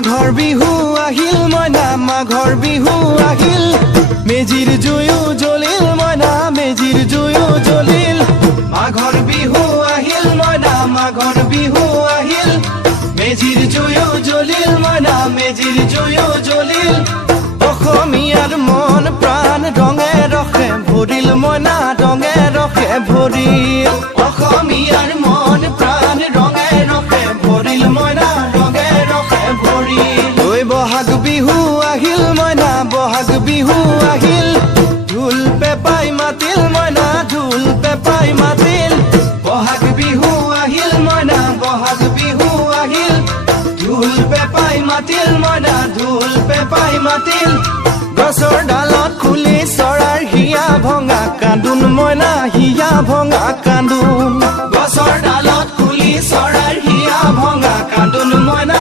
মাঘৰ বিহু আহিল মইনা মাঘৰ বিহু আহিল মেজিৰ জুয়ো জ্বলিল মইনা মেজিৰ জুয়ো জ্বলিল মাঘৰ বিহু আহিল মইনা মাঘৰ বিহু আহিল মেজিৰ জুয়ো জ্বলিল মইনা মেজিৰ জুয়ো জ্বলিল অসমীয়াৰ মন প্ৰাণ ৰঙে ৰখে ভৰিল মইনা ৰঙে ৰখে ভৰিল অসমীয়াৰ মন প্ৰাণ ৰঙে ৰখে ভৰিল মইনা ৰঙে ৰখে ভৰিল ঐ বহাগ বিহু আহিল মইনা বহাগ বিহু আহিল ঢোল পেপাই মাতিল মইনা ঢোল পেপাই মাতিল বহাগ বিহু আহিল মইনা বহাগ বিহু আহিল ঢোল পেপাই মাতিল মইনা ঢোল পেপাই মাতিল গছৰ ডালত খুলি চৰাৰ হিয়া ভঙা কান্দোন মইনা হিয়া ভঙা কান্দোন গছৰ ডালত খুলি চৰাৰ হিয়া ভঙা কান্দোন